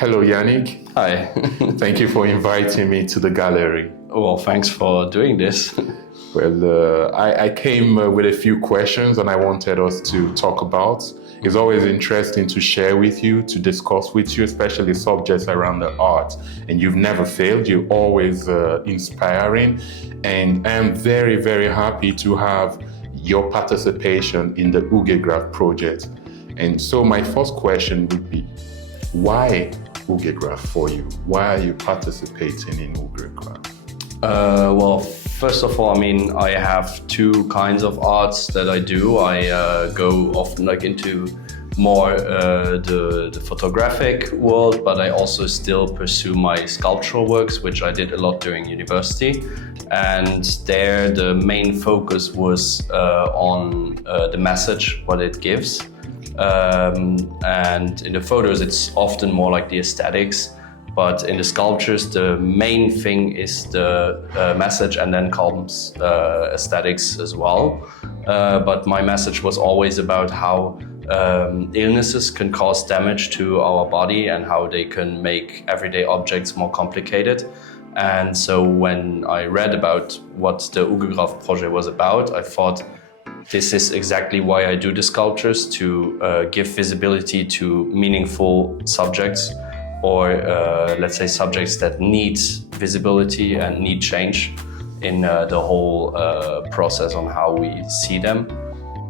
Hello, Yannick. Hi. Thank you for inviting me to the gallery. Well, thanks for doing this. Well, I came with a few questions and I wanted us to talk about. It's always interesting to share with you, to discuss with you, especially subjects around the art. And you've never failed. You're always inspiring. And I'm very, very happy to have your participation in the Ugegraff project. And so my first question would be, why Ugegraff for you? Why are you participating in Ugegraff? Well, first of all, I have two kinds of arts that I do. I go often into more the photographic world, but I also still pursue my sculptural works, which I did a lot during university. And there the main focus was on the message, what it gives. And in the photos, it's often more like the aesthetics, but in the sculptures, the main thing is the message, and then comes aesthetics as well. But my message was always about how illnesses can cause damage to our body and how they can make everyday objects more complicated. And so when I read about what the Ugegraff project was about, I thought, this is exactly why I do the sculptures, to give visibility to meaningful subjects, or let's say subjects that need visibility and need change in the whole process on how we see them.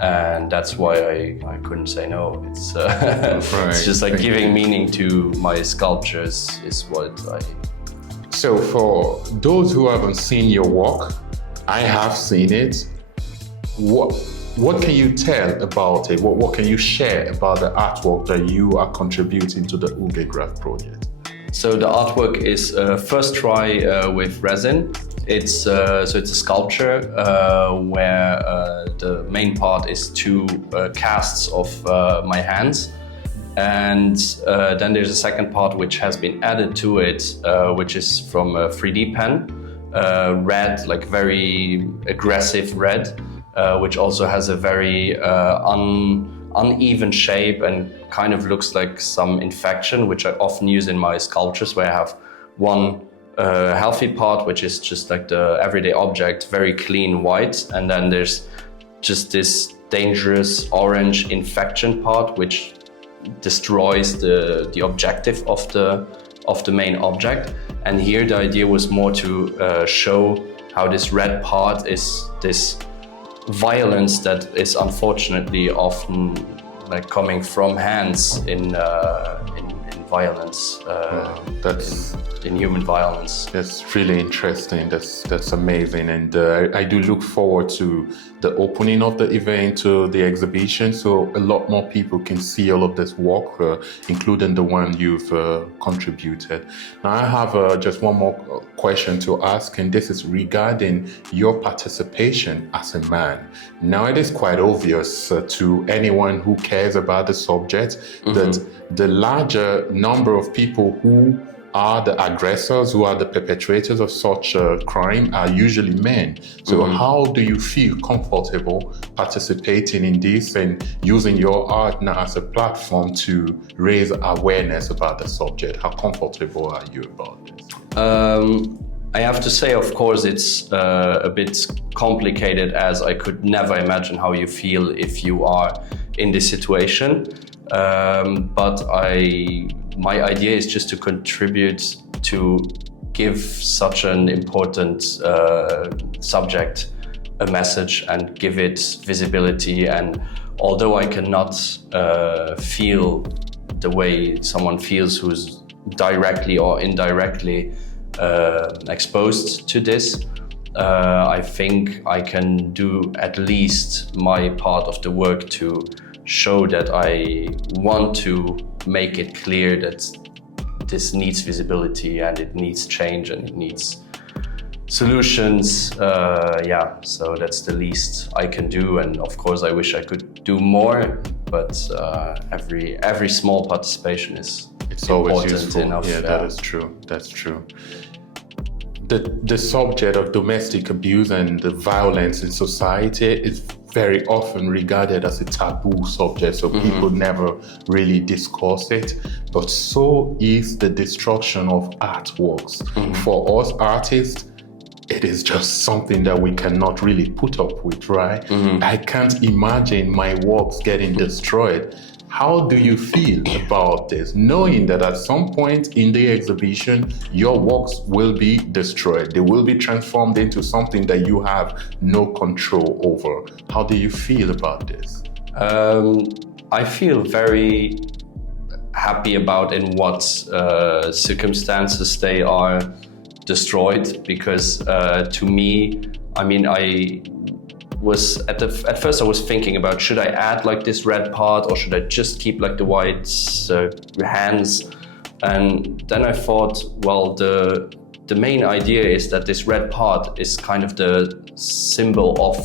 And that's why I couldn't say no. It's, Right. It's just like giving meaning to my sculptures is what I... So for those who haven't seen your work, I have seen it. What can you tell about it? What can you share about the artwork that you are contributing to the Ugegraff project? So the artwork is first try with resin. It's a sculpture where the main part is two casts of my hands. And then there's a second part which has been added to it, which is from a 3D pen, red, like very aggressive red. Which also has a very uneven shape and kind of looks like some infection, which I often use in my sculptures, where I have one healthy part, which is just like the everyday object, very clean white, and then there's just this dangerous orange infection part, which destroys the objective of the main object. And here the idea was more to show how this red part is this violence that is unfortunately often like coming from hands in violence, in human violence. That's really interesting. That's amazing, and I do look forward to the opening of the event, to the exhibition, so a lot more people can see all of this work, including the one you've contributed. Now I have just one more question to ask, and this is regarding your participation as a man. Now it is quite obvious to anyone who cares about the subject that the larger number of people who are the aggressors, who are the perpetrators of such a crime, are usually men. So how do you feel comfortable participating in this and using your art now as a platform to raise awareness about the subject? How comfortable are you about this? I have to say, of course, it's a bit complicated, as I could never imagine how you feel if you are in this situation. But my idea is just to contribute to give such an important subject a message and give it visibility. And although I cannot feel the way someone feels who's directly or indirectly exposed to this, I think I can do at least my part of the work to show that I want to make it clear that this needs visibility and it needs change and it needs solutions. So that's the least I can do, and of course I wish I could do more, but every small participation is always useful. Enough. Yeah, that is true. That's true. The subject of domestic abuse and the violence in society is very often regarded as a taboo subject, so people never really discuss it. But so is the destruction of artworks. For us artists, it is just something that we cannot really put up with, right? I can't imagine my works getting destroyed. How do you feel about this, knowing that at some point in the exhibition, your works will be destroyed? They will be transformed into something that you have no control over. How do you feel about this? I feel very happy about in what circumstances they are destroyed, because to me, I mean, I was at first I was thinking about, should I add like this red part, or should I just keep like the white hands? And then I thought, well, the main idea is that this red part is kind of the symbol of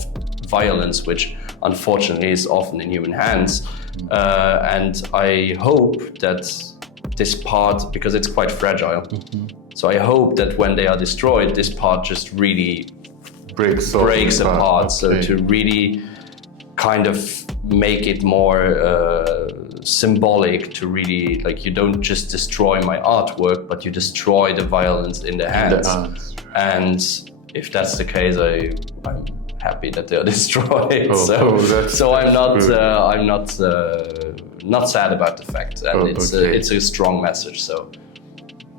violence, which unfortunately is often in human hands. And I hope that this part, because it's quite fragile, so I hope that when they are destroyed, this part just really breaks apart. Okay. So to really kind of make it more symbolic, to really, like, you don't just destroy my artwork, but you destroy the violence in the hands. And if that's the case, I'm happy that they are destroyed. So I'm not sad about the fact, and it's a strong message. So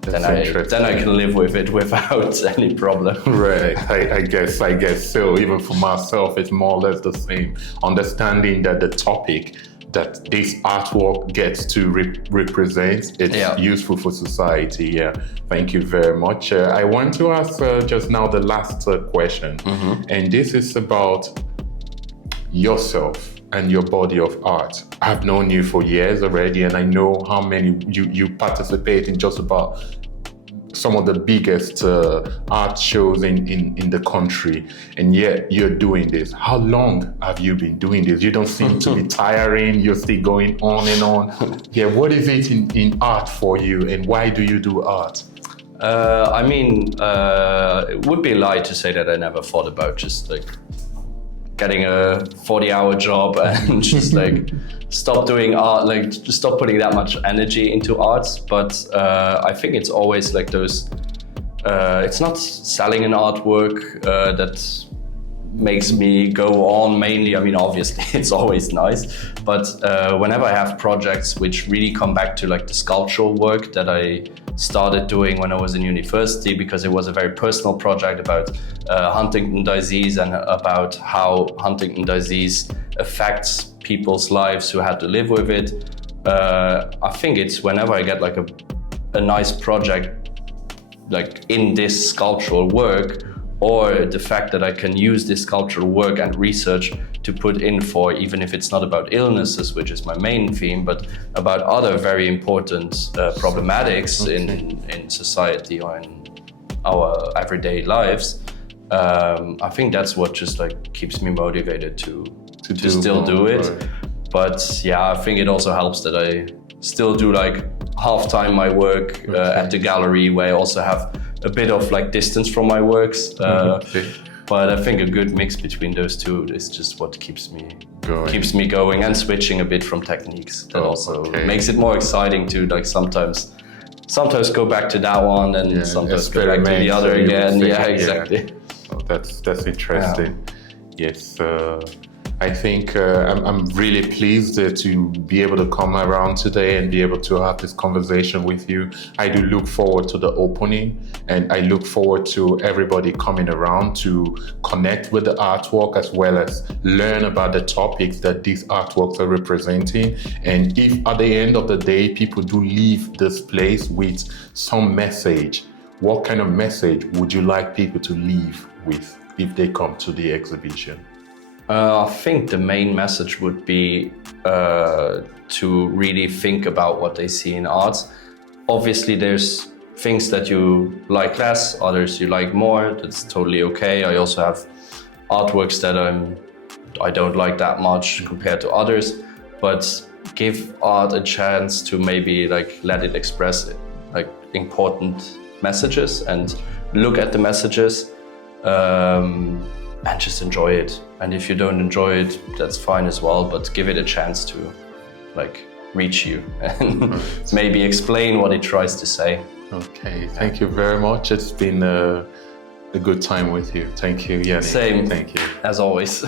then I can live with it without any problem. Right, I guess so. Even for myself, it's more or less the same. Understanding that the topic that this artwork gets to represent, it's useful for society. Yeah, thank you very much. I want to ask just now the last question, and this is about yourself and your body of art. I've known you for years already, and I know how many you participate in just about some of the biggest art shows in the country, and yet you're doing this. How long have you been doing this? You don't seem to be tiring. You're still going on and on. Yeah, what is it in art for you, and why do you do art? I mean, it would be a lie to say that I never thought about just like getting a 40-hour job and just like stop doing art, like just stop putting that much energy into art. But I think it's always like those, it's not selling an artwork that makes me go on mainly. I mean, obviously it's always nice, but whenever I have projects which really come back to like the sculptural work that I started doing when I was in university, because it was a very personal project about Huntington disease and about how Huntington disease affects people's lives who had to live with it. I think it's whenever I get like a nice project like in this sculptural work, or the fact that I can use this sculptural work and research to put in for, even if it's not about illnesses, which is my main theme, but about other very important problematics in society or in our everyday lives. I think that's what just like keeps me motivated to still do it. Right. But yeah, I think it also helps that I still do like half-time my work at the gallery, where I also have a bit of like distance from my works. But I think a good mix between those two is just what keeps me going, and switching a bit from techniques. That also makes it more exciting to like sometimes go back to that one, and sometimes go back to the other again. Yeah, exactly. Oh, that's interesting. Yes. I think I'm really pleased to be able to come around today and be able to have this conversation with you. I do look forward to the opening, and I look forward to everybody coming around to connect with the artwork, as well as learn about the topics that these artworks are representing. And if at the end of the day, people do leave this place with some message, what kind of message would you like people to leave with if they come to the exhibition? I think the main message would be to really think about what they see in art. Obviously, there's things that you like less, others you like more. That's totally okay. I also have artworks that I don't like that much compared to others. But give art a chance to maybe like let it express like important messages, and look at the messages. and just enjoy it. And if you don't enjoy it, that's fine as well, but give it a chance to like reach you and maybe explain what it tries to say. Okay, thank you very much. It's been a good time with you. Thank you, Yannick. Same. Thank you. As always.